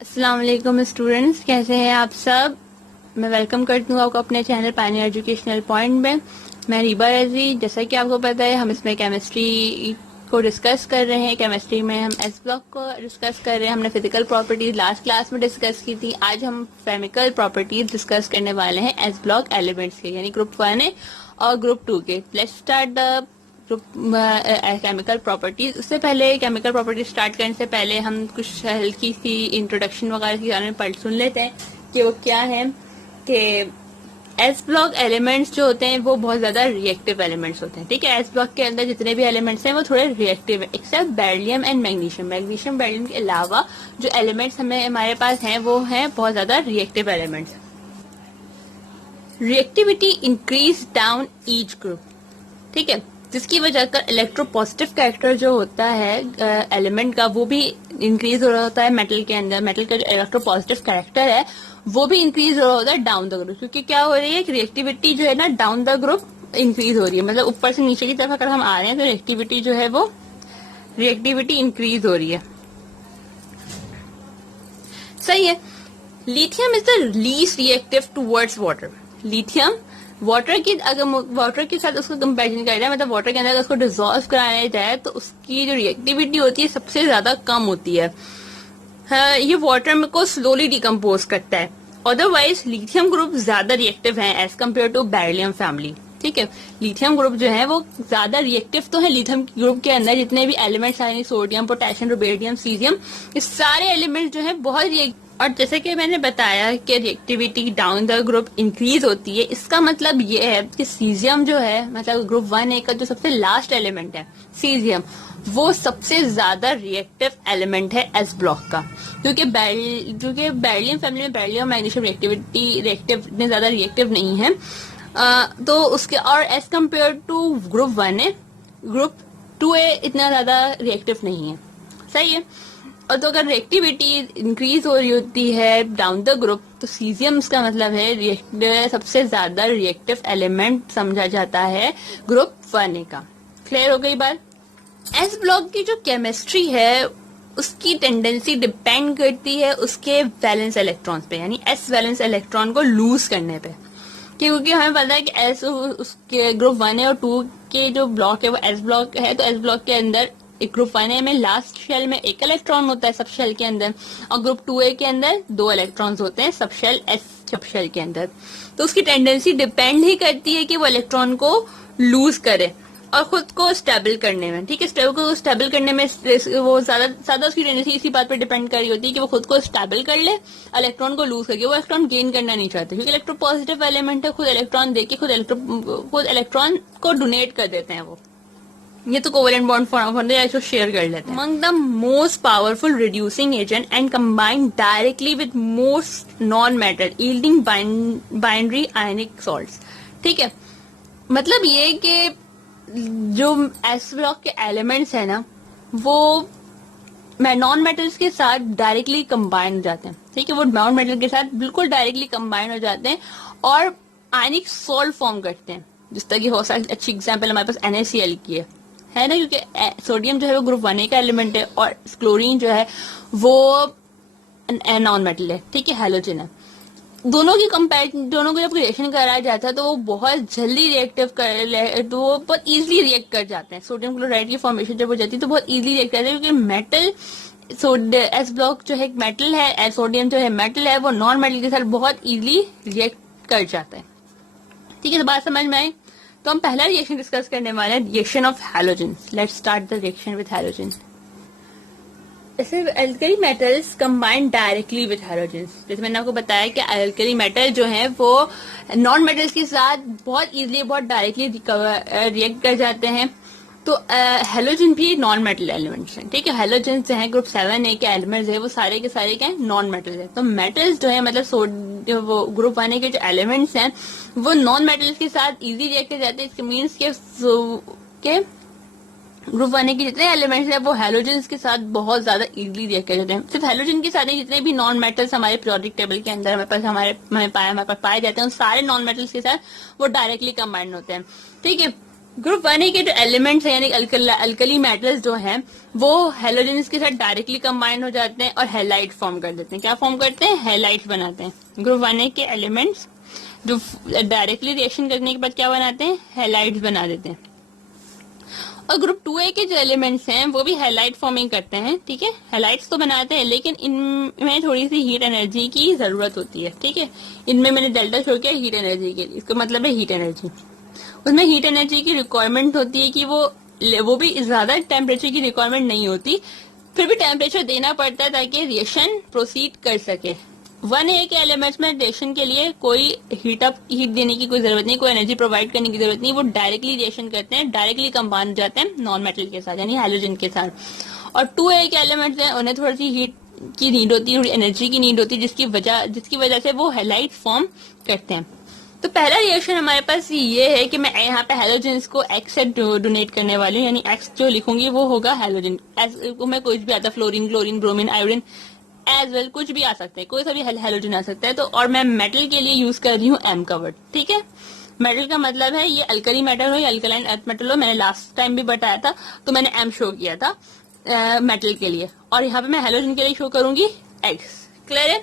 अस्सलाम वालेकुम स्टूडेंट्स, कैसे हैं आप सब। मैं वेलकम करती हूँ आपको अपने चैनल पायनियर एजुकेशनल पॉइंट में। मैं रीबा रजी। जैसा कि आपको पता है हम इसमें केमिस्ट्री को डिस्कस कर रहे हैं। केमिस्ट्री में हम एस ब्लॉक को डिस्कस कर रहे हैं। हमने फिजिकल प्रॉपर्टीज लास्ट क्लास में डिस्कस की थी। आज हम केमिकल प्रॉपर्टीज डिस्कस करने वाले हैं एस ब्लॉक एलिमेंट्स के, यानी ग्रुप 1 और ग्रुप 2 के। Let's start the chemical properties. उससे पहले केमिकल प्रॉपर्टीज स्टार्ट करने से पहले हम कुछ हल्की सी इंट्रोडक्शन वगैरह के बारे में पढ़ सुन लेते हैं कि वो क्या है। कि एस ब्लॉक एलिमेंट्स जो होते हैं वो बहुत ज्यादा रिएक्टिव एलिमेंट्स होते हैं। ठीक है, एस ब्लॉक के अंदर जितने भी एलिमेंट्स हैं वो थोड़े रिएक्टिव है, except beryllium and magnesium. Magnesium beryllium के अलावा जो एलिमेंट्स हमारे पास हैं वो हैं बहुत ज्यादा reactive elements. Reactivity increase down each group, ठीक है, जिसकी वजह कर इलेक्ट्रोपॉजिटिव कैरेक्टर जो होता है एलिमेंट का वो भी इंक्रीज हो रहा होता है। मेटल के अंदर मेटल का जो इलेक्ट्रोपॉजिटिव कैरेक्टर है वो भी इंक्रीज हो रहा होता है डाउन द ग्रुप, क्योंकि क्या हो रही है कि रिएक्टिविटी जो है ना डाउन द ग्रुप इंक्रीज हो रही है। मतलब ऊपर से नीचे की तरफ अगर हम आ रहे हैं तो रिएक्टिविटी जो है वो रिएक्टिविटी इंक्रीज हो रही है। सही है। Lithium is the least reactive towards water. Lithium water की अगर वाटर के साथ उसको कंपेरिजन किया जाए, मतलब वाटर के अंदर अगर उसको डिसॉल्व कराया जाए तो उसकी जो रिएक्टिविटी होती है सबसे ज्यादा कम होती है। ये वाटर में को स्लोली डिकम्पोज करता है। अदरवाइज लिथियम ग्रुप ज्यादा रिएक्टिव है as compare to beryllium family. ठीक है, लिथियम ग्रुप जो है वो ज्यादा रिएक्टिव तो है। लिथियम ग्रुप के अंदर जितने भी एलिमेंट्स आए, सोडियम, पोटेशियम, रुबेडियम, सीजियम, ये सारे एलिमेंट्स जो है बहुत और जैसे कि मैंने बताया कि reactivity down the group increase होती है। इसका मतलब ये है कि सीजियम जो है, मतलब ग्रुप 1A का जो सबसे लास्ट एलिमेंट है सीजियम, वो सबसे ज्यादा रिएक्टिव एलिमेंट है एस ब्लॉक का। क्योंकि बेरिलियम फैमिली में बेरिलियम मैग्नीशियम रिएक्टिव इतने ज्यादा रिएक्टिव नहीं है। तो उसके और as compare to group 1A, group 2A इतना ज्यादा रिएक्टिव नहीं है। सही है। और तो अगर रिएक्टिविटी इंक्रीज हो रही होती है डाउन द ग्रुप तो सीजियम का मतलब है सबसे ज्यादा रिएक्टिव एलिमेंट समझा जाता है ग्रुप 1A का। क्लियर हो गई बात। एस ब्लॉक की जो केमिस्ट्री है उसकी टेंडेंसी डिपेंड करती है उसके वैलेंस इलेक्ट्रॉन्स पे, यानी एस वैलेंस इलेक्ट्रॉन को लूज करने पे। क्योंकि हमें पता है कि एस उसके ग्रुप 1A और 2 के जो ब्लॉक है वो एस ब्लॉक है, तो एस ब्लॉक के अंदर एक ग्रुप 1A में लास्ट शेल में एक इलेक्ट्रॉन होता है सब शेल के अंदर, और ग्रुप 2A के अंदर 2 इलेक्ट्रॉन्स होते हैं सब शेल एस सब शेल के अंदर। तो उसकी टेंडेंसी डिपेंड ही करती है कि वो इलेक्ट्रॉन को लूज करे और खुद को स्टेबल करने में। ठीक है, को स्टेबल करने में वो ज्यादा उसकी टेंडेंसी इसी बात पे डिपेंड कर रही होती है कि वो खुद को स्टेबल कर ले, इलेक्ट्रॉन को लूज करके। वो इलेक्ट्रॉन गेन करना नहीं चाहते क्योंकि इलेक्ट्रोपॉजिटिव एलिमेंट है, खुद इलेक्ट्रॉन देके खुद इलेक्ट्रॉन को डोनेट कर देते हैं वो। ये तो कोवेलेंट बॉन्ड फॉर्म जो शेयर कर लेते हैं। Among the most powerful reducing agent and combined directly with most non metal yielding binary ionic salts. ठीक है, मतलब ये कि जो एस ब्लॉक के एलिमेंट्स है ना वो नॉन मेटल्स के साथ डायरेक्टली कंबाइन हो जाते हैं। ठीक है, वो नॉन मेटल के साथ बिल्कुल डायरेक्टली कंबाइन हो जाते हैं और आयनिक सॉल्ट फॉर्म करते हैं। जिस तरह की हो सकती अच्छी एग्जाम्पल हमारे पास NaCl की है ना, क्योंकि सोडियम जो है वो ग्रुप 1A का एलिमेंट है और क्लोरीन जो है वो नॉन मेटल है। ठीक है, हैलोजन है। दोनों को जब रिएक्शन कराया जाता है तो वो बहुत जल्दी रिएक्टिव तो वो बहुत इजीली रिएक्ट कर जाते हैं। सोडियम क्लोराइड की फॉर्मेशन जब हो जाती है तो बहुत इजीली रिएक्ट करते हैं, क्योंकि मेटल एस ब्लॉक जो है मेटल है, सोडियम जो है मेटल है, वो नॉन मेटल के साथ बहुत इजीली रिएक्ट कर जाता है। ठीक है, तो बात समझ में आई। तो हम पहला रिएक्शन डिस्कस करने वाले हैं, reaction of halogen. Let's start the reaction with halogen. जैसे alkali metals combine directly with halogens. जैसे मैंने आपको बताया कि अल्कली मेटल जो है वो नॉन मेटल्स के साथ बहुत इजीली बहुत डायरेक्टली रिएक्ट कर जाते हैं। तो हैलोजन भी नॉन मेटल एलिमेंट्स हैं। ठीक है, हैलोजन जो है ग्रुप 7A के एलिमेंट्स है वो सारे के सारे क्या नॉन मेटल है। तो मेटल्स जो है मतलब वो ग्रुप 1A के जो एलिमेंट्स हैं वो नॉन मेटल्स के साथ इजी रिएक्ट कर जाते हैं। इसके मीन्स के ग्रुप 1A के जितने एलिमेंट्स हैं वो हैलोजन्स के साथ बहुत ज्यादा इजीली रिएक्ट कर जाते हैं। सिर्फ हैलोजन के साथ जितने भी नॉन मेटल्स हमारे पीरियोडिक टेबल के अंदर हमारे पास पाए जाते हैं, सारे नॉन मेटल्स के साथ वो डायरेक्टली कंबाइंड होते हैं। ठीक है, ग्रुप 1A के जो एलिमेंट्स हैं यानी अल्कली मेटल्स जो हैं वो हेलोजेंस के साथ डायरेक्टली कंबाइन हो जाते हैं और हैलाइड फॉर्म कर देते हैं। क्या फॉर्म करते हैं? हैलाइड्स बनाते हैं। ग्रुप 1A के एलिमेंट्स जो डायरेक्टली रिएक्शन करने के बाद क्या बनाते हैं? हैलाइड्स बना देते हैं। और ग्रुप 2A के जो एलिमेंट्स हैं वो भी हैलाइड फॉर्मिंग करते हैं, ठीक है। हैलाइड्स तो बनाते हैं लेकिन इनमें थोड़ी सी हीट एनर्जी की जरूरत होती है, ठीक है। इनमें मैंने डेल्टा शो किया हीट एनर्जी के लिए, इसका मतलब है हीट एनर्जी। उसमें हीट एनर्जी की रिक्वायरमेंट होती है कि वो भी ज्यादा टेम्परेचर की रिक्वायरमेंट नहीं होती, फिर भी टेम्परेचर देना पड़ता है ताकि रिएक्शन प्रोसीड कर सके। 1A के एलिमेंट्स में रिएक्शन के लिए कोई हीट देने की कोई जरूरत नहीं, कोई एनर्जी प्रोवाइड करने की जरूरत नहीं, वो डायरेक्टली रिएक्शन करते हैं, डायरेक्टली कंबाइन जाते हैं नॉन मेटल के साथ यानी हैलोजन के साथ। और 2A के एलिमेंट्स हैं उन्हें थोड़ी सी हीट की नीड होती है, थोड़ी एनर्जी की नीड होती है, जिसकी वजह से वो हैलाइड फॉर्म करते हैं। तो पहला रिएक्शन हमारे पास ये है कि मैं यहाँ पे हैलोजेंस को एक्स से डोनेट करने वाली हूँ, यानी एक्स जो लिखूंगी वो होगा हैलोजन। मैं कुछ भी आता, fluorine, chlorine, bromine, iodine as well कुछ भी आ सकते हैं, कोई सा भी हैलोजन आ सकता है। तो और मैं मेटल के लिए यूज कर रही हूँ एम का वर्ड, ठीक है। मेटल का मतलब है ये अल्कली मेटल हो या अल्कलाइन अर्थ मेटल हो, मैंने लास्ट टाइम भी बताया था तो मैंने एम शो किया था मेटल के लिए, और यहाँ पे मैं हैलोजन के लिए शो करूंगी एक्स। क्लियर है?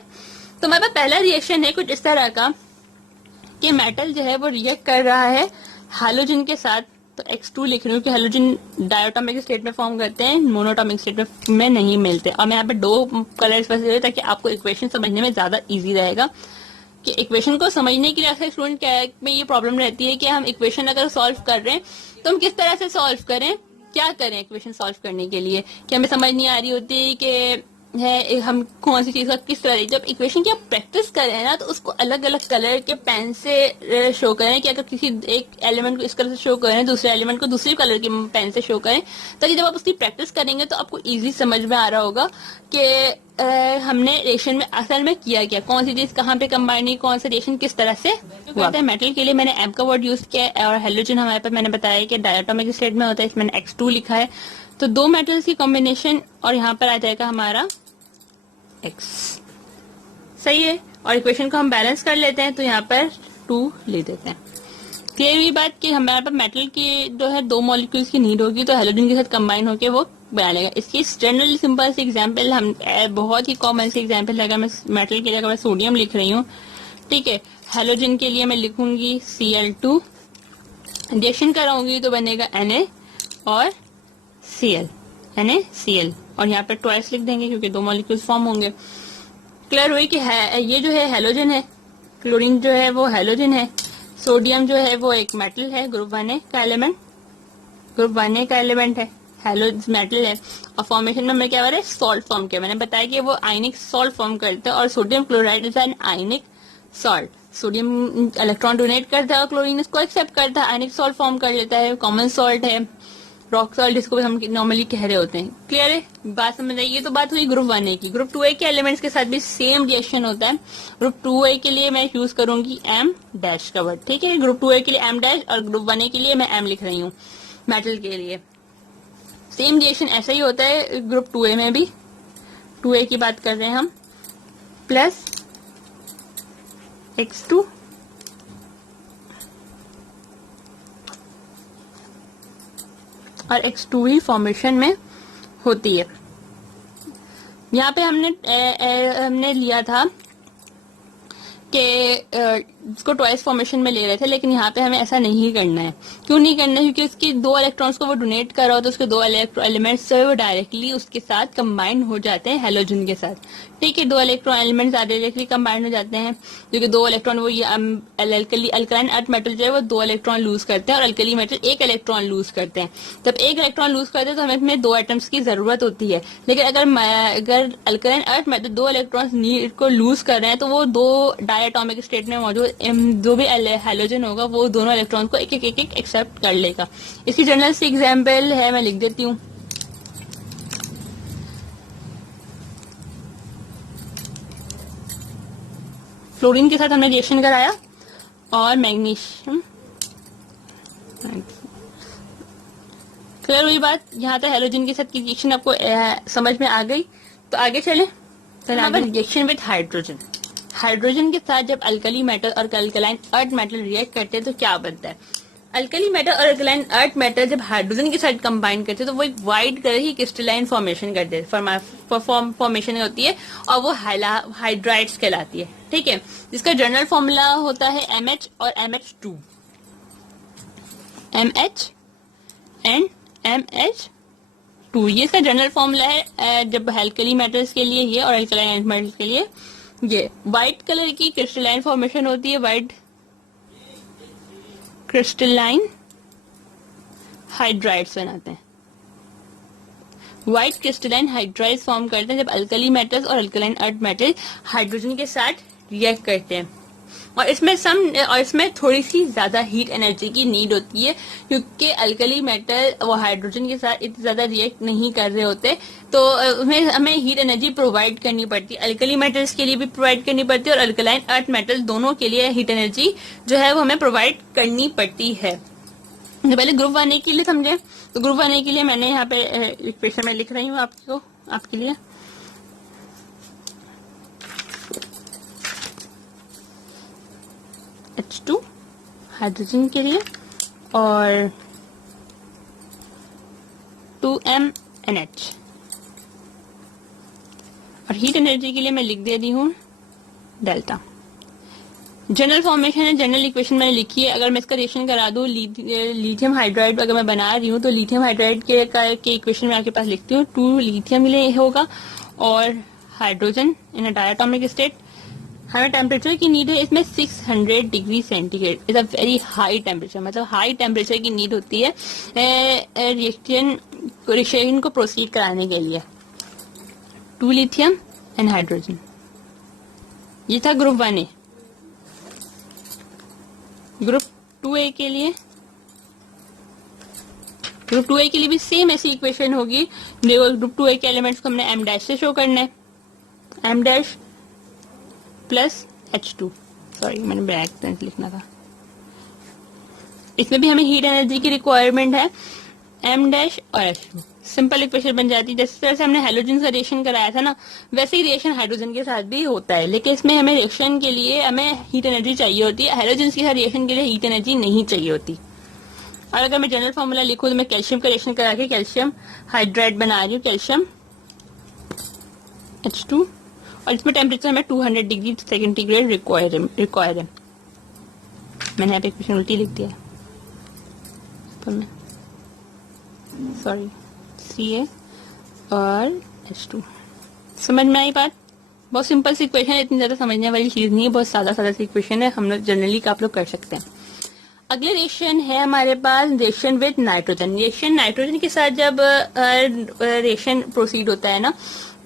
तो हमारे पास पहला रिएक्शन है कुछ इस तरह का कि मेटल जो है वो रिएक्ट कर रहा है हैलोजन के साथ। तो X2 लिख रही हूँ कि हैलोजन डायटोमिक स्टेट में फॉर्म करते हैं, मोनोटोमिक स्टेट में नहीं मिलते। और मैं यहाँ पे दो कलर्स बस दे ताकि आपको इक्वेशन समझने में ज्यादा इजी रहेगा। कि इक्वेशन को समझने के लिए अक्सर स्टूडेंट में ये प्रॉब्लम रहती है कि हम इक्वेशन अगर सॉल्व कर रहे हैं तो हम किस तरह से सॉल्व करें, क्या करें इक्वेशन सॉल्व करने के लिए, कि हमें समझ नहीं आ रही होती कि है हम कौन सी चीज का किस तरह। जब इक्वेशन की आप प्रैक्टिस करें ना तो उसको अलग अलग कलर के पेन से शो करें, कि अगर किसी एक एलिमेंट को इस कलर से शो करें, दूसरे एलिमेंट को दूसरे कलर के पेन से शो करें, ताकि जब आप उसकी प्रैक्टिस करेंगे तो आपको इजी समझ में आ रहा होगा कि हमने रिएक्शन में असल में किया क्या, कौन सी चीज कहाँ पे कंबाइन हुई, कौन सा रिएक्शन किस तरह से हुआ है। मेटल के लिए मैंने एम का वर्ड यूज किया है और हेलोजन हमारे पास मैंने बताया कि डायटोमिक स्टेट में होता है, इसमें मैंने X2 लिखा है। तो दो मेटल्स की कॉम्बिनेशन और यहाँ पर आ जाएगा हमारा X, सही है। और इक्वेशन को हम बैलेंस कर लेते हैं तो यहाँ पर 2 ले देते हैं। क्लियर हुई बात कि हमारे पास मेटल की जो है दो मॉलिक्यूल्स की नीड होगी तो हेलोजन के साथ कंबाइन होकर वो बना लेगा। इसकी जनरल सिंपल से एग्जांपल हम बहुत ही कॉमन से एग्जांपल अगर मैं मेटल के लिए अगर मैं सोडियम लिख रही हूँ, ठीक है, हेलोजन के लिए मैं लिखूंगी Cl2, रिएक्शन कराऊंगी तो बनेगा Na और Cl, NaCl, और यहाँ पे ट्वाइस लिख देंगे क्योंकि दो मॉलिक्यूल्स फॉर्म होंगे। क्लियर हुई कि ये जो है हेलोजन है, क्लोरीन जो है वो हेलोजन है, सोडियम जो है वो एक मेटल है, ग्रुप 1A का एलिमेंट, ग्रुप 1A का एलिमेंट है, हेलोजन मेटल है। और फॉर्मेशन में मैं क्या बता रहा है सॉल्ट फॉर्म किया, मैंने बताया कि वो आयनिक सॉल्ट फॉर्म करते हैं और sodium chloride is an ionic salt. Sodium electron donate करता है और क्लोरीन इसको एक्सेप्ट करता है, आयनिक सॉल्ट फॉर्म कर लेता है, कॉमन सॉल्ट है, रॉक सॉल्ट जिसको हम नॉर्मली कह रहे होते हैं। क्लियर है? बात समझ आई? ये तो बात हुई ग्रुप 1A की। ग्रुप 2A के एलिमेंट्स के साथ भी सेम रिएक्शन होता है। ग्रुप 2A के लिए मैं यूज करूंगी M डैश का वर्ड, ठीक है। ग्रुप 2A के लिए M डैश और ग्रुप 1A के लिए मैं M लिख रही हूँ मेटल के लिए। सेम रिएक्शन ऐसा ही होता है ग्रुप 2A में भी, 2A की बात कर रहे हैं हम, प्लस X2 और X2 ही फॉर्मेशन में होती है। यहाँ पे हमने लिया था कि इसको ट्वाइस फॉर्मेशन में ले रहे थे, लेकिन यहाँ पे हमें ऐसा नहीं करना है। क्यों नहीं करना है? क्योंकि उसकी दो इलेक्ट्रॉन्स को वो डोनेट कर रहा हो तो उसके दो एलिमेंट्स जो है वो डायरेक्टली उसके साथ कंबाइन हो जाते हैं हेलोजन के साथ, ठीक है। दो इलेक्ट्रॉन एलिमेंट्स डायरेक्टली कंबाइन हो जाते हैं, क्योंकि दो इलेक्ट्रॉन वो अल्कलाइन अर्थ मेटल जो है वो दो इलेक्ट्रॉन लूज करते हैं और अल्कली मेटल एक इलेक्ट्रॉन लूज करते हैं। जब एक इलेक्ट्रॉन लूज करते हैं तो हमें इसमें दो एटम्स की जरूरत होती है, लेकिन अगर अल्कलाइन अर्थ मेटल दो इलेक्ट्रॉन को लूज कर रहे हैं तो वो दो डायटोमिक स्टेट में मौजूद जो भी हेलोजन होगा वो दोनों इलेक्ट्रॉन को एक एक एक्सेप्ट कर लेगा। इसकी जनरल सी एग्जांपल है, मैं लिख देती हूँ। फ्लोरीन के साथ हमने रिएक्शन कराया और मैग्नीशियम। क्लियर हुई बात? यहाँ तक हेलोजन के साथ की रिएक्शन आपको समझ में आ गई। तो आगे चलें। Reaction with hydrogen. हाइड्रोजन के साथ जब अल्कली मेटल और अल्कलाइन अर्थ मेटल रिएक्ट करते हैं तो क्या बनता है? अल्कली मेटल और अल्कलाइन अर्थ मेटल जब हाइड्रोजन के साथ कंबाइन करते हैं तो वो एक वाइट कलर की क्रिस्टलाइन फॉर्मेशन करते हैं, फॉर्मेशन होती है और वो हाइड्राइड्स कहलाती है। ठीक है, जिसका जनरल फॉर्मूला होता है MH और MH2, MH एंड MH2, ये इसका जनरल फॉर्मूला है जब अल्कली मेटल्स के लिए ये और अल्कलाइन अर्थ मेटल्स के लिए ये। व्हाइट कलर की क्रिस्टलाइन फॉर्मेशन होती है, व्हाइट क्रिस्टलाइन हाइड्राइड्स बनाते हैं, व्हाइट क्रिस्टलाइन हाइड्राइड्स फॉर्म करते हैं जब अल्कली मेटल्स और अल्कलाइन अर्थ मेटल हाइड्रोजन के साथ रिएक्ट करते हैं। और इसमें थोड़ी सी ज्यादा हीट एनर्जी की नीड होती है क्योंकि अल्कली मेटल वो हाइड्रोजन के साथ इतनी ज्यादा रिएक्ट नहीं कर रहे होते, तो हमें हीट एनर्जी प्रोवाइड करनी पड़ती है। अल्कली मेटल्स के लिए भी प्रोवाइड करनी पड़ती है और अल्कलाइन अर्थ मेटल दोनों के लिए हीट एनर्जी जो है वो हमें प्रोवाइड करनी पड़ती है। तो पहले ग्रुप 1 के लिए समझे, तो ग्रुप 1 के लिए मैंने यहाँ पे इक्वेशन में लिख रही हूँ आपके लिए। H2 हाइड्रोजन के लिए और 2MNH, और हीट एनर्जी के लिए मैं लिख दे रही हूँ डेल्टा। जनरल फॉर्मेशन है, जनरल इक्वेशन मैंने लिखी है। अगर मैं इसका रिएक्शन करा दूं लिथियम हाइड्राइड अगर मैं बना रही हूँ तो लिथियम हाइड्राइड के इक्वेशन में आपके पास लिखती हूँ 2 लिथियम होगा और hydrogen in a diatomic state. हमें टेम्परेचर की नीड है इसमें 600 degree centigrade, is a very high temperature, मतलब हाई टेम्परेचर की नीड होती है रिएक्शन को प्रोसीड कराने के लिए। 2 लिथियम एंड हाइड्रोजन, ये था ग्रुप 1A। ग्रुप 2A के लिए भी सेम ऐसी इक्वेशन होगी। ग्रुप 2A के एलिमेंट्स को हमने M' से शो करना है, M' प्लस H2, सॉरी मैंने ब्रैकेट लिखना था। इसमें भी हमें हीट एनर्जी की रिक्वायरमेंट है, M' और H2। सिंपल इक्वेशन बन जाती है। जिस तरह से हमने हाइड्रोजन का रिएक्शन कराया था ना, वैसे ही रिएक्शन हाइड्रोजन के साथ भी होता है, लेकिन इसमें हमें रिएक्शन के लिए हमें हीट एनर्जी चाहिए होती है, हाइड्रोजन के साथ रिएक्शन के लिए हीट एनर्जी नहीं चाहिए होती। और अगर मैं जनरल फॉर्मूला लिखूं तो मैं कैल्शियम का रिएक्शन करा के कैल्शियम हाइड्राइड बना रही हूँ, कैल्शियम H2, और इसमें टेम्परेचर हमें 200 डिग्री सेंटीग्रेड रिक्वायर है। मैंने यहाँ पे इक्वेशन उल्टी लिख दिया, सॉरी, Ca और H2। समझ में आई बात? बहुत सिंपल सी इक्वेशन है, इतनी ज्यादा समझने वाली चीज नहीं है, बहुत सादा सी इक्वेशन है, हम लोग जनरली आप लोग कर सकते हैं। अगले रिएक्शन है हमारे पास reaction with nitrogen. Reaction nitrogen के साथ जब रिएक्शन प्रोसीड होता है ना,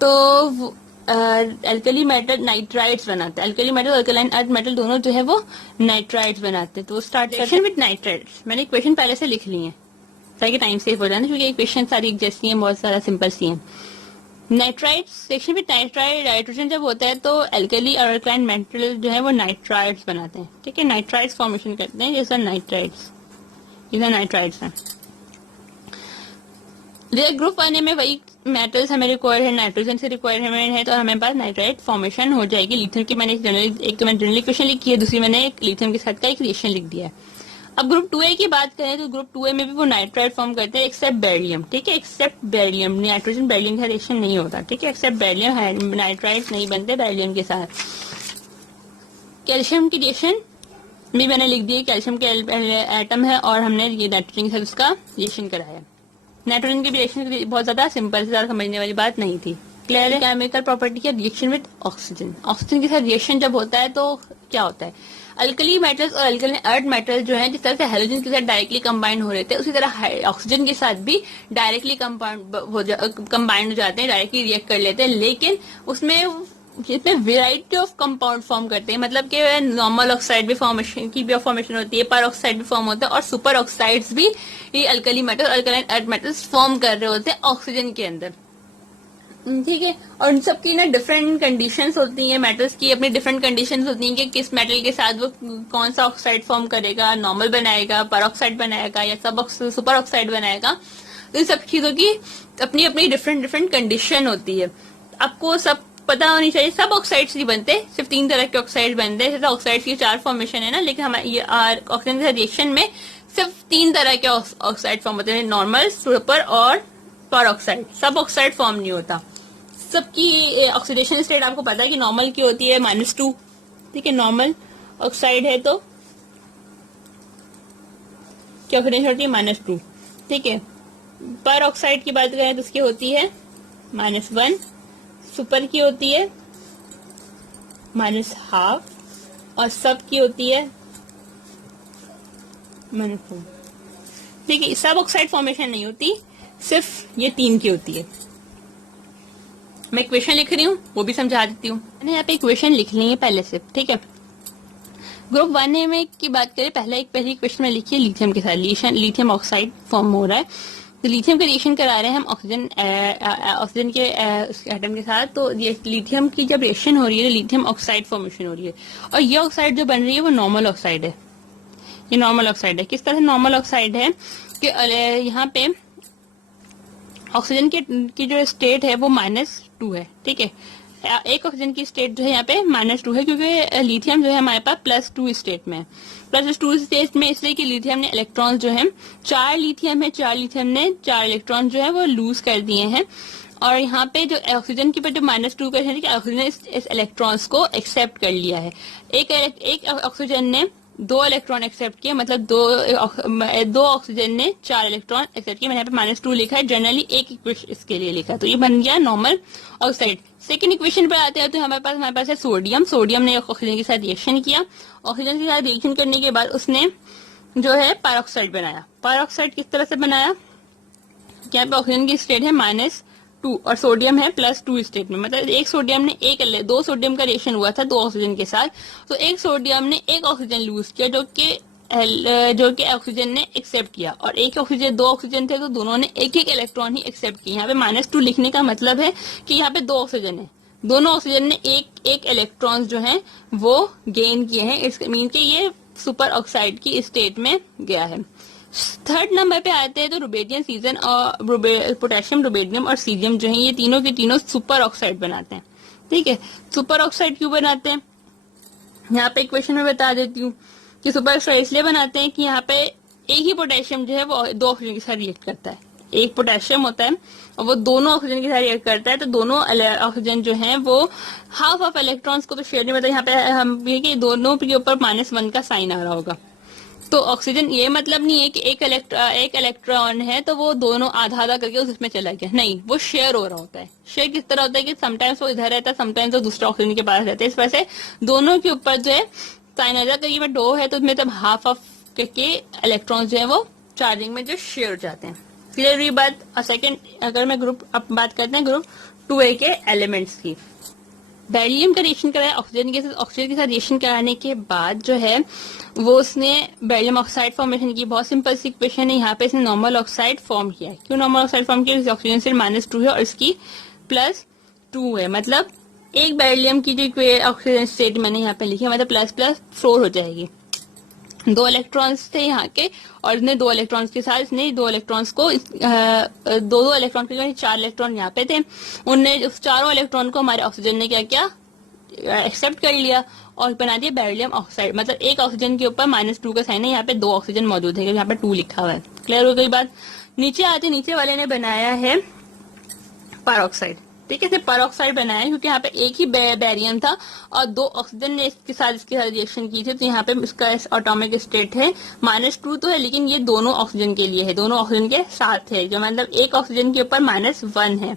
तो अल्कली मेटल नाइट्राइड्स बनाते हैं। अल्कली मेटल और अल्कलाइन अर्थ मेटल दोनों जो है वो नाइट्राइड्स बनाते हैं। तो वो स्टार्ट रिएक्शन विद नाइट्राइड्स, मैंने इक्वेशन पहले से लिख ली है ताकि टाइम सेव हो जाए ना, क्योंकि इक्वेशन सारी एक जैसी हैं, बहुत सारा सिंपल सी हैं। Nitrides reaction with nitride, nitrogen जब होता है तो अल्कली और अल्कलाइन मेटल जो है वो नाइट्राइड्स बनाते हैं। ठीक है, नाइट्राइड्स फॉर्मेशन करते हैं, जैसा नाइट्राइड्स, ये नाइट्राइड्स हैं। ग्रुप 1 में वही मेटल्स हमें रिक्वायर है, नाइट्रोजन से रिक्वायरमेंट है, तो हमें पास नाइट्राइड फॉर्मेशन हो जाएगी। लिथियम की मैंने एक तो मैंने जनरल इक्वेशन लिखी है, दूसरी मैंने एक लिथियम के साथ का एक रिएक्शन लिख दिया है। अब ग्रुप 2A की बात करें तो ग्रुप 2A में भी वो नाइट्राइड फॉर्म करते हैं एक्सेप्ट बेरिलियम। ठीक है, एक्सेप्ट बेरिलियम, नाइट्रोजन बेरिलियम का रिएक्शन नहीं होता। ठीक है, एक्सेप्ट बेरिलियम, नाइट्राइड नहीं बनते बेरिलियम के साथ। कैल्शियम की रिएक्शन भी मैंने लिख दी है, कैल्शियम के एटम है और हमने ये नाइट्रोजन के साथ उसका रिएक्शन कराया। नाइट्रोजन की रिएक्शन बहुत ज्यादा सिंपल से, ज्यादा समझने वाली बात नहीं थी। क्लियर है? केमिकल प्रॉपर्टी है रिएक्शन विद ऑक्सीजन। ऑक्सीजन के साथ रिएक्शन जब होता है तो क्या होता है, अल्कली मेटल्स और अल्कली अर्थ मेटल जो है, जिस तरह से हाइड्रोजन के साथ डायरेक्टली कंबाइंड हो रहे थे, उसी तरह ऑक्सीजन के साथ भी डायरेक्टली कंबाइंड हो जाते हैं, डायरेक्टली रिएक्ट कर लेते हैं। लेकिन उसमें वेराइटी ऑफ कंपाउंड फॉर्म करते हैं, मतलब कि नॉर्मल ऑक्साइड भी फॉर्मेशन होती है, पर ऑक्साइड भी फॉर्म होता है और सुपर ऑक्साइड्स भी ये अल्कली मेटल और अल्कलाइन अर्थ मेटल्स फॉर्म कर रहे होते हैं ऑक्सीजन के अंदर। ठीक है, और इन सबकी ना डिफरेंट कंडीशंस होती हैं, मेटल्स की अपनी डिफरेंट कंडीशंस होती हैं कि किस मेटल के साथ वो कौन सा ऑक्साइड फॉर्म करेगा, नॉर्मल बनाएगा, पर ऑक्साइड बनाएगा या सब सुपर ऑक्साइड बनाएगा। तो इन सब चीजों की अपनी अपनी डिफरेंट कंडीशन होती है। आपको सब पता होनी चाहिए, सब ऑक्साइड्स नहीं बनते, सिर्फ 3 तरह के ऑक्साइड बनते हैं। जैसे ऑक्साइड्स की 4 फॉर्मेशन है ना, लेकिन हमारे ऑक्सीजन के रिएक्शन में सिर्फ 3 तरह के ऑक्साइड फॉर्म होते हैं, नॉर्मल, सुपर और पर ऑक्साइड। सब ऑक्साइड फॉर्म नहीं होता। सबकी ऑक्सीडेशन स्टेट आपको पता है कि नॉर्मल की होती है -2, ठीक है। नॉर्मल ऑक्साइड है तो क्या ऑक्सीडेशन होती है -2, ठीक है। पर ऑक्साइड की बात करें तो उसकी होती है -1, सुपर की होती है -12 और सब की होती है -4, ठीक है। सब ऑक्साइड फॉर्मेशन नहीं होती, सिर्फ ये 3 की होती है। मैं इक्वेशन लिख रही हूँ, वो भी समझा देती हूँ। मैंने यहाँ पे इक्वेशन लिख ली है पहले से, ठीक है। ग्रुप 1 में की बात करें, पहली इक्वेशन में लिखी है लिथियम के साथ, लिथियम ऑक्साइड फॉर्म हो रहा है। तो लिथियम का रिएक्शन करा रहे हैं हम ऑक्सीजन के एटम के साथ। तो ये लिथियम की जब रिएक्शन हो रही है, लिथियम ऑक्साइड फॉर्मेशन हो रही है। और ये ऑक्साइड जो बन रही है वो नॉर्मल ऑक्साइड है। ये नॉर्मल ऑक्साइड है। किस तरह नॉर्मल ऑक्साइड है कि यहाँ पे ऑक्सीजन की जो स्टेट है वो -2 है, ठीक है। एक ऑक्सीजन की स्टेट जो है यहाँ पे -2 है, क्योंकि लिथियम जो है हमारे पास +2 स्टेट में है। +2 स्टेट में इसलिए कि लिथियम ने इलेक्ट्रॉन जो है 4 लिथियम है, 4 लिथियम ने 4 इलेक्ट्रॉन जो है वो लूज कर दिए हैं। और यहाँ पे जो ऑक्सीजन की जो -2 का है कि ऑक्सीजन ने इस इलेक्ट्रॉन्स को एक्सेप्ट कर लिया है। एक ऑक्सीजन ने 2 इलेक्ट्रॉन एक्सेप्ट किए, मतलब दो ऑक्सीजन ने 4 इलेक्ट्रॉन एक्सेप्ट किए। मैंने यहाँ पे -2 लिखा है, जनरली एक इक्वेशन इसके लिए लिखा है। तो ये बन गया नॉर्मल ऑक्साइड। सेकंड इक्वेशन पे आते हैं तो हमारे पास है सोडियम। सोडियम ने ऑक्सीजन के साथ रिएक्शन किया। ऑक्सीजन के साथ रिएक्शन करने के बाद उसने जो है पैरोक्साइड बनाया। पैरोक्साइड किस तरह से बनाया, यहाँ पे ऑक्सीजन की स्टेट है -2 और सोडियम है +2 स्टेट में। मतलब एक सोडियम ने दो सोडियम का रिएक्शन हुआ था 2 ऑक्सीजन के साथ। तो एक सोडियम ने एक ऑक्सीजन लूज किया जो कि ऑक्सीजन ने एक्सेप्ट किया, और एक ऑक्सीजन 2 ऑक्सीजन थे तो दोनों ने एक इलेक्ट्रॉन ही एक्सेप्ट किया। यहाँ पे -2 लिखने का मतलब है कि यहाँ पे 2 ऑक्सीजन है, दोनों ऑक्सीजन ने एक इलेक्ट्रॉन जो है वो गेन किए हैं। इसका मीन कि ये सुपर ऑक्साइड की स्टेट में गया है। थर्ड नंबर पे आते हैं तो रुबेडियम, सीजन और पोटेशियम, रुबेडियम और सीजियम जो है ये तीनों के तीनों सुपर ऑक्साइड बनाते हैं, ठीक है। सुपर ऑक्साइड क्यों बनाते हैं, यहाँ पे इक्वेशन में बता देती हूँ कि सुपर ऑक्साइड इसलिए बनाते हैं कि यहाँ पे एक ही पोटेशियम जो है वो 2 ऑक्सीजन के साथ रिएक्ट करता है। एक पोटेशियम होता है और वो दोनों ऑक्सीजन के साथ रिएक्ट करता है, तो दोनों ऑक्सीजन जो है वो हाफ ऑफ इलेक्ट्रॉन्स को तो शेयर नहीं, मतलब यहाँ पे हम ये दोनों के ऊपर -1 का साइन आ रहा होगा। तो ऑक्सीजन, ये मतलब नहीं है कि एक इलेक्ट्रॉन है तो वो दोनों आधा आधा करके उसमें चला गया, नहीं, वो शेयर हो रहा होता है। शेयर किस तरह होता है कि समटाइम्स वो इधर रहता है, समटाइम्स वो दूसरा ऑक्सीजन के पास रहता है। इस वजह से दोनों के ऊपर जो है साइन आ जाता है। ये 2 है तो उसमें तब हाफ ऑफ के इलेक्ट्रॉन जो है वो चार्जिंग में जो शेयर हो जाते हैं। क्लियर हुई बात। और सेकेंड, अगर मैं अब बात करते हैं ग्रुप 2A के एलिमेंट्स की। बेरिलियम का रिएक्शन कराया ऑक्सीजन के साथ रिएक्शन कराने के बाद जो है वो उसने बेरिलियम ऑक्साइड फॉर्मेशन की। बहुत सिंपल सी इक्वेशन है, यहाँ पे इसने नॉर्मल ऑक्साइड फॉर्म किया है। क्यों नॉर्मल ऑक्साइड फॉर्म किया, ऑक्सीजन से -2 है और इसकी +2 है। मतलब एक बेरिलियम की जो ऑक्सीजन स्टेट मैंने यहाँ पे लिखी है, मतलब ++4 हो जाएगी। 2 इलेक्ट्रॉन्स थे यहाँ के और इसने 2 इलेक्ट्रॉन्स के साथ इसने 2 इलेक्ट्रॉन्स को 2 इलेक्ट्रॉन के 4 इलेक्ट्रॉन यहाँ पे थे, उनने उस चारों इलेक्ट्रॉन को हमारे ऑक्सीजन ने क्या किया, एक्सेप्ट कर लिया और बना दिया बेरिलियम ऑक्साइड। मतलब एक ऑक्सीजन के ऊपर -2 का साइन है, यहाँ पे 2 ऑक्सीजन मौजूद है, यहाँ पे 2 लिखा हुआ है। क्लियर हो गई बात। नीचे आते, नीचे वाले ने बनाया है पैरोक्साइड, ठीक है। पैरोक्साइड बनाया क्योंकि यहाँ पे एक ही बेरियम था और 2 ऑक्सीजन ने इसके साथ रिएक्शन की थी, तो यहाँ पे इसका एटॉमिक स्टेट है -2 तो है, लेकिन ये दोनों ऑक्सीजन के लिए है, दोनों ऑक्सीजन के साथ है, जो मतलब एक ऑक्सीजन के ऊपर -1 है।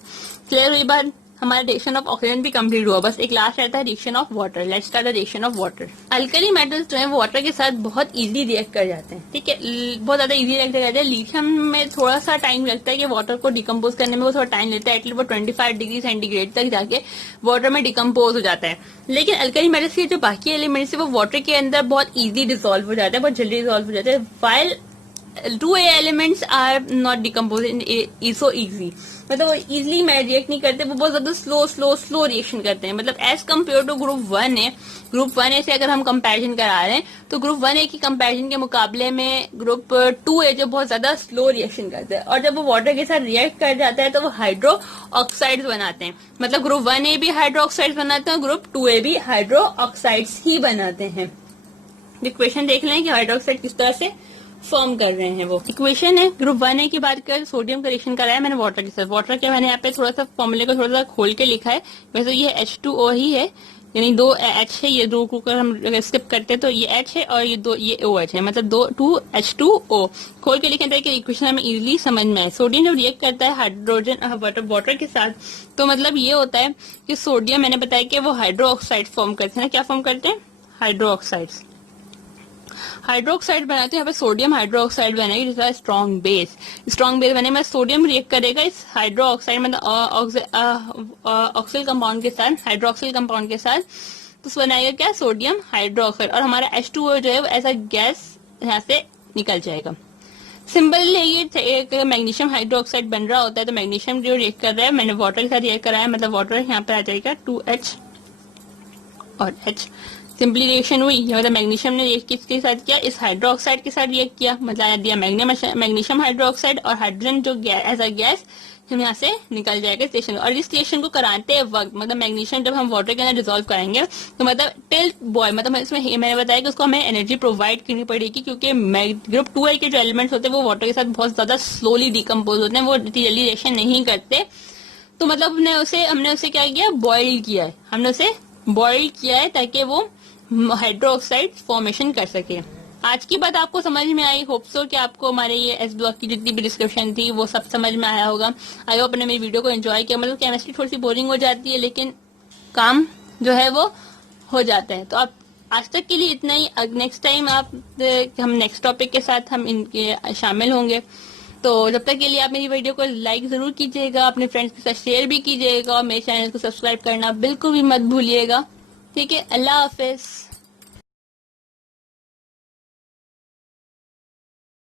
क्लियर हुई बात। हमारा रिएक्शन ऑफ ऑक्सीजन भी कंप्लीट हुआ, बस एक लास्ट रहता है reaction of water. Let's start the reaction of water. Alkali metals जो है वो वाटर के साथ बहुत इजीली रिएक्ट कर जाते हैं, ठीक है, बहुत ज्यादा इजी रिएक्ट कर जाते हैं। लिथियम में थोड़ा सा टाइम लगता है कि वाटर को डिकम्पोज करने में, वो थोड़ा टाइम लेता है, एटलीस्ट वो 25 डिग्री सेंटीग्रेड तक जाके वाटर में डिकम्पोज हो जाता है। लेकिन अल्कली मेटल्स के जो बाकी एलिमेंट्स है वो वाटर के अंदर बहुत इजी डिसॉल्व हो जाता है, बहुत जल्दी डिसॉल्व हो जाते हैं। While 2A elements are not decomposing so easy, मतलब वो इजिली रिएक्ट नहीं करते, वो बहुत ज्यादा स्लो रिएक्शन करते हैं। मतलब as compare to group 1A, group 1A से अगर हम कंपैरिजन करा रहे हैं तो ग्रुप 1A की कंपैरिजन के मुकाबले में ग्रुप 2A जो बहुत ज्यादा स्लो रिएक्शन करते हैं, और जब वो वाटर के साथ रिएक्ट कर जाता है तो वो हाइड्रो ऑक्साइड्स बनाते हैं। मतलब ग्रुप 1A भी हाइड्रो ऑक्साइड्स बनाते हैं, ग्रुप 2A भी हाइड्रो ऑक्साइड्स ही बनाते हैं। इक्वेशन देख लें कि हाइड्रो ऑक्साइड किस तरह से फॉर्म कर रहे हैं। वो इक्वेशन है ग्रुप 1A की बात करें, सोडियम का रिएक्शन कराया मैंने वाटर के साथ। वाटर के मैंने यहाँ पे थोड़ा सा फॉर्मूले को थोड़ा सा खोल के लिखा है, वैसे ये H2O ही है, यानी 2 H है, ये 2 को अगर हम स्किप करते हैं तो ये H है और ये OH है, मतलब 2H2O खोल के लिखे ताकि इक्वेशन हमें इजीली समझ में आए। सोडियम जब रिएक्ट करता है हाइड्रोजन वाटर के साथ, तो मतलब ये होता है कि सोडियम, मैंने बताया कि वो हाइड्रो ऑक्साइड फॉर्म करते हैं। क्या फॉर्म करते हैं? Hydro oxides. हाइड्रोक्साइड बनाते हैं, यहाँ पे सोडियम हाइड्रोक्साइड बनेगी जिसका स्ट्रॉन्ग बेस। स्ट्रॉन्ग बेस बने में सोडियम रिएक्ट करेगा इस हाइड्रो ऑक्साइड मतलब ऑक्सिल कंपाउंड के साथ, हाइड्रोक्सिल कंपाउंड के साथ, तो बनाएगा क्या? सोडियम हाइड्रोक्साइड, और हमारा H2O जो है वो ऐसा गैस यहाँ से निकल जाएगा। सिंपल है ये। एक मैग्नीशियम हाइड्रोक्साइड बन रहा होता है, तो मैग्नीशियम जो रिएक्ट कर रहा है, मैंने वाटर के साथ रिएक्ट कराया, मतलब वाटर यहाँ पे आ जाएगा 2H और H। सिंपली रिएक्शन हुई, मतलब मैग्नीशियम ने किसके साथ किया? इस हाइड्रोक्साइड के साथ रिएक्ट किया, मतलब दिया मैग्नीशियम हाइड्रोक्साइड, और हाइड्रोजन जो एज अ गैस यहाँ से निकल जाएगा स्टेशन। और इस स्टेशन को कराते वक्त, मतलब मैग्नीशियम जब हम वाटर के अंदर डिजोल्व कराएंगे, तो मतलब टिल बॉय, मतलब इसमें मैंने बताया कि उसको हमें एनर्जी प्रोवाइड करनी पड़ेगी, क्योंकि ग्रुप 2A के जो एलिमेंट्स होते हैं वो वाटर के साथ बहुत ज्यादा स्लोली डिकम्पोज होते हैं, वो जल्दी रिएक्शन नहीं करते। तो मतलब हमने उसे क्या किया? बॉइल किया है, हमने उसे बॉइल किया है ताकि वो हाइड्रोक्साइड फॉर्मेशन कर सके। आज की बात आपको समझ में आई, होप सो कि आपको हमारे ये एस ब्लॉक की जितनी भी डिस्क्रिप्शन थी वो सब समझ में आया होगा। आई होप ने मेरी वीडियो को एंजॉय किया। मतलब केमिस्ट्री थोड़ी सी बोरिंग हो जाती है, लेकिन काम जो है वो हो जाता है। तो आप आज तक के लिए इतना ही। नेक्स्ट टाइम हम नेक्स्ट टॉपिक के साथ हम इनके शामिल होंगे। तो जब तक के लिए आप मेरी वीडियो को लाइक जरूर कीजिएगा, अपने फ्रेंड्स के साथ शेयर भी कीजिएगा, और मेरे चैनल को सब्सक्राइब करना बिल्कुल भी मत भूलिएगा। ठीक है, अल्लाह हाफिज।